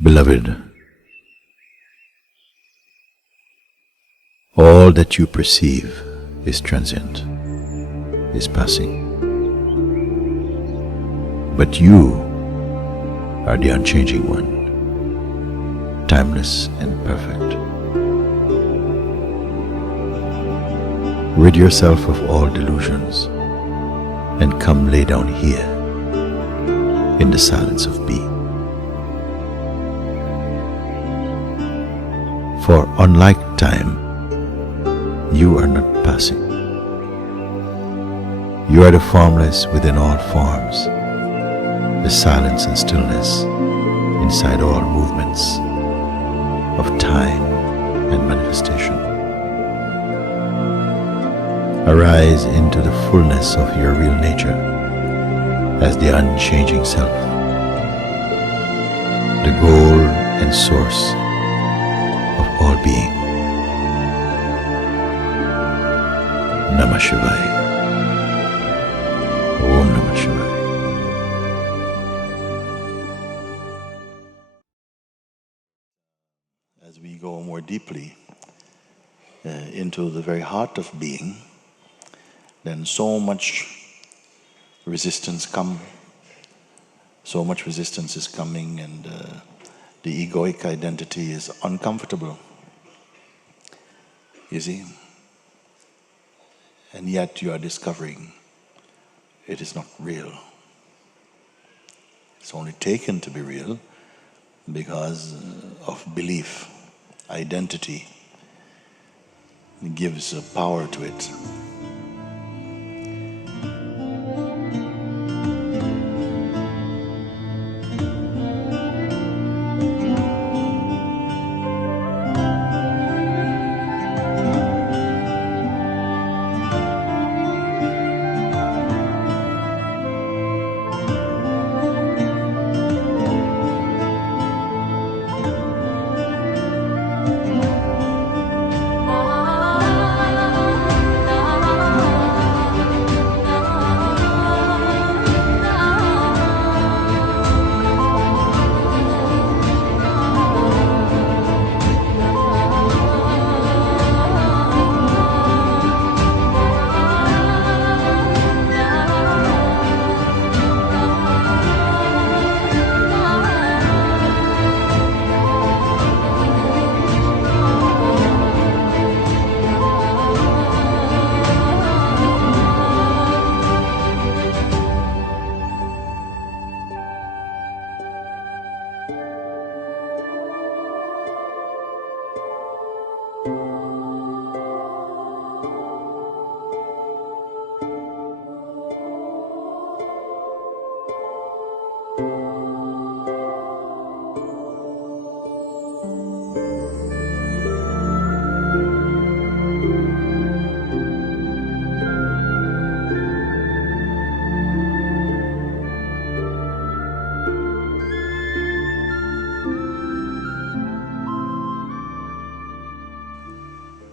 Beloved, all that you perceive is transient, is passing. But you are the unchanging one, timeless and perfect. Rid yourself of all delusions and come lay down here in the silence of being. For unlike time, you are not passing. You are the formless within all forms, the silence and stillness inside all movements of time and manifestation. Arise into the fullness of your real nature as the unchanging self, the goal and source of all being. Namah Shivaya. Om Namah Shivaya. As we go more deeply into the very heart of being, then so much resistance is coming, and the egoic identity is uncomfortable, you see. And yet you are discovering it is not real. It's only taken to be real because of belief, identity. It gives a power to it.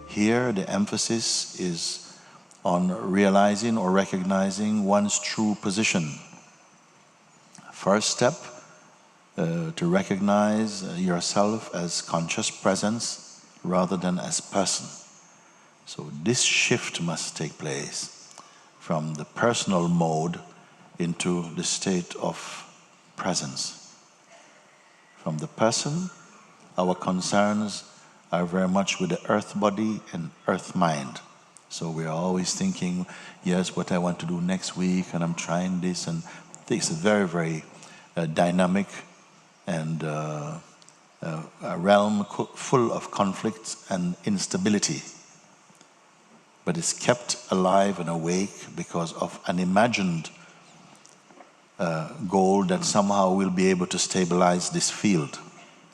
Here, the emphasis is on realizing or recognizing one's true position. First step, to recognize yourself as conscious presence rather than as person. So this shift must take place from the personal mode into the state of presence. From the person, our concerns are very much with the earth body and earth mind. So we are always thinking, yes, what I want to do next week, and I'm trying this, and it's a very, very dynamic and a realm full of conflicts and instability. But it's kept alive and awake because of an imagined goal that somehow will be able to stabilize this field.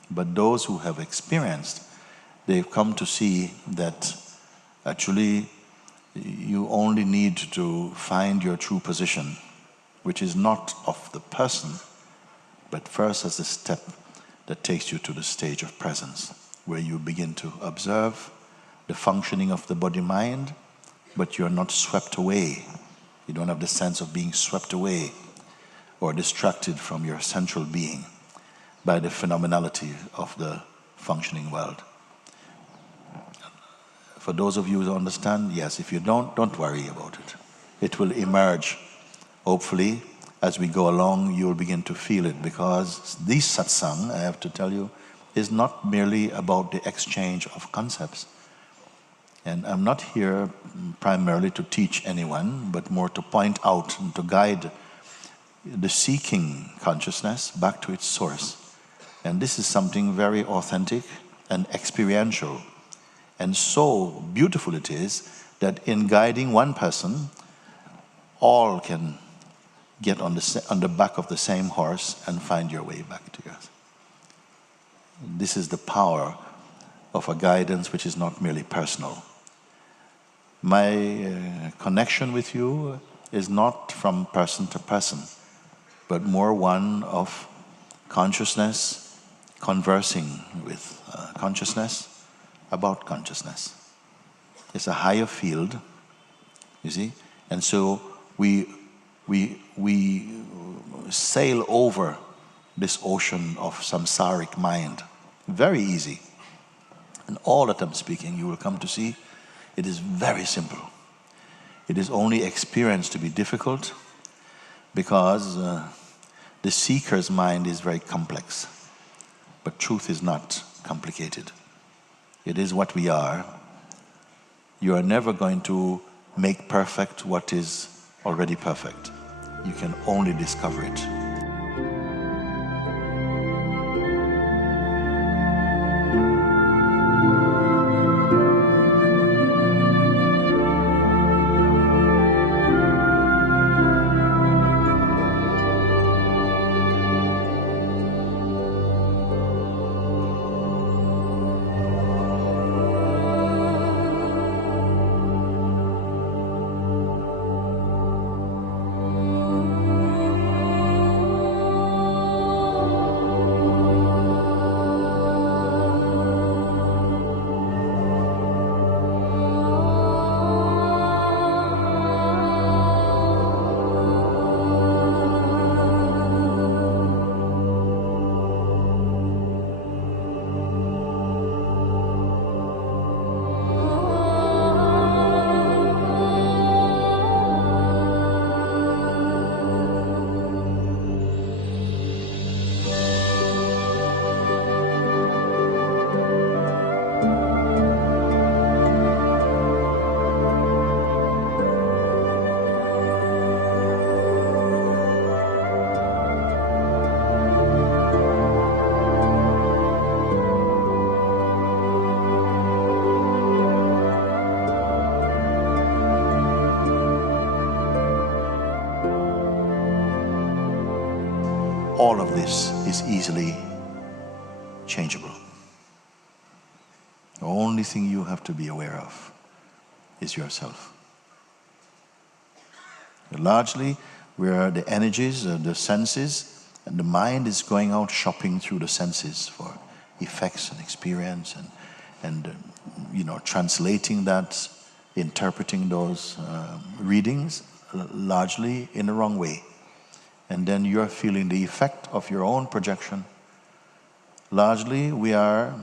But those who have experienced, they've come to see that actually you only need to find your true position, which is not of the person, but first as a step that takes you to the stage of presence, where you begin to observe the functioning of the body-mind, but you're not swept away. You don't have the sense of being swept away or distracted from your central being. by the phenomenality of the functioning world. For those of you who understand, yes. If you don't worry about it. It will emerge. Hopefully, as we go along, you'll begin to feel it, because this satsang, I have to tell you, is not merely about the exchange of concepts. And I'm not here primarily to teach anyone, but more to point out and to guide the seeking consciousness back to its source. And this is something very authentic and experiential. And so beautiful it is that in guiding one person, all can get on the back of the same horse and find your way back to yours. This is the power of a guidance which is not merely personal. My connection with you is not from person to person, but more one of consciousness conversing with consciousness about consciousness. It's a higher field, you see, and so we sail over this ocean of samsaric mind. Very easy. And all that I'm speaking, you will come to see, it is very simple. It is only experienced to be difficult because the seeker's mind is very complex. But truth is not complicated. It is what we are. You are never going to make perfect what is already perfect. You can only discover it. All of this is easily changeable. The only thing you have to be aware of is yourself. Largely, where the energies, the senses, and the mind is going out shopping through the senses for effects and experience, and translating that, interpreting those readings largely in the wrong way. And then you're feeling the effect of your own projection. Largely, we are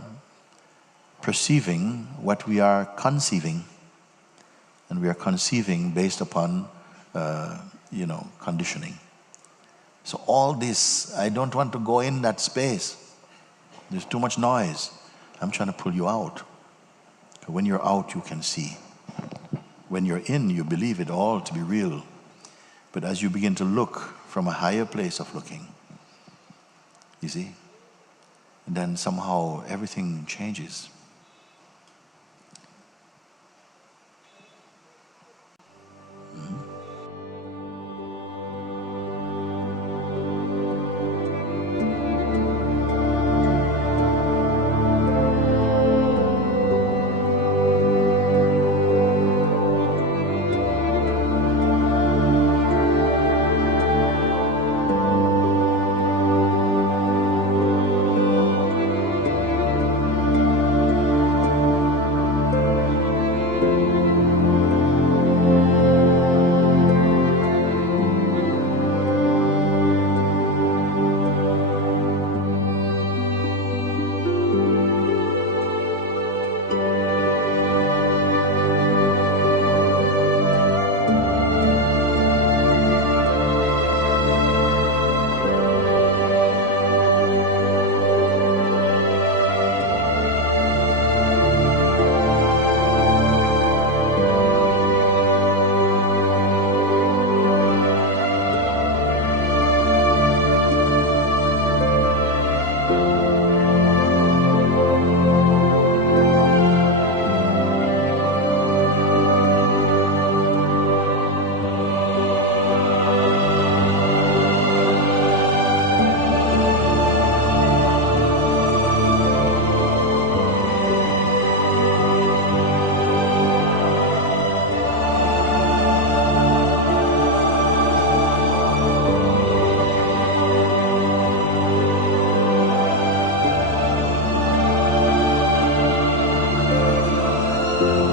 perceiving what we are conceiving. And we are conceiving based upon, conditioning. So all this, I don't want to go in that space. There's too much noise. I'm trying to pull you out. When you're out, you can see. When you're in, you believe it all to be real. But as you begin to look from a higher place of looking, you see, and then somehow everything changes.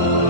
you.